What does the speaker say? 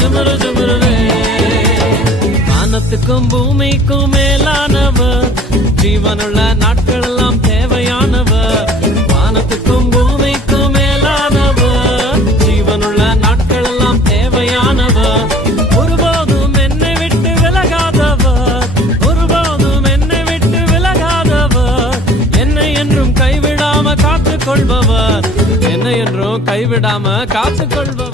ஜுமுரு ஜுமுரு. வானத்துக்கும் பூமிக்கும் மேலானவர், ஜீவனுள்ள நாட்கள் எல்லாம் தேவையானவர். வானத்துக்கும் பூமிக்கும் மேலானவர், ஜீவனுள்ள நாட்கள் எல்லாம் தேவையானவர். ஒருபோதும் என்னை விட்டு விலகாதவர், ஒருபோதும் என்னை விட்டு விலகாதவர். என்னை என்றும் கைவிடாம காத்துக் கொள்பவர், என்னை என்றும் கைவிடாம காத்துக் கொள்பவர்.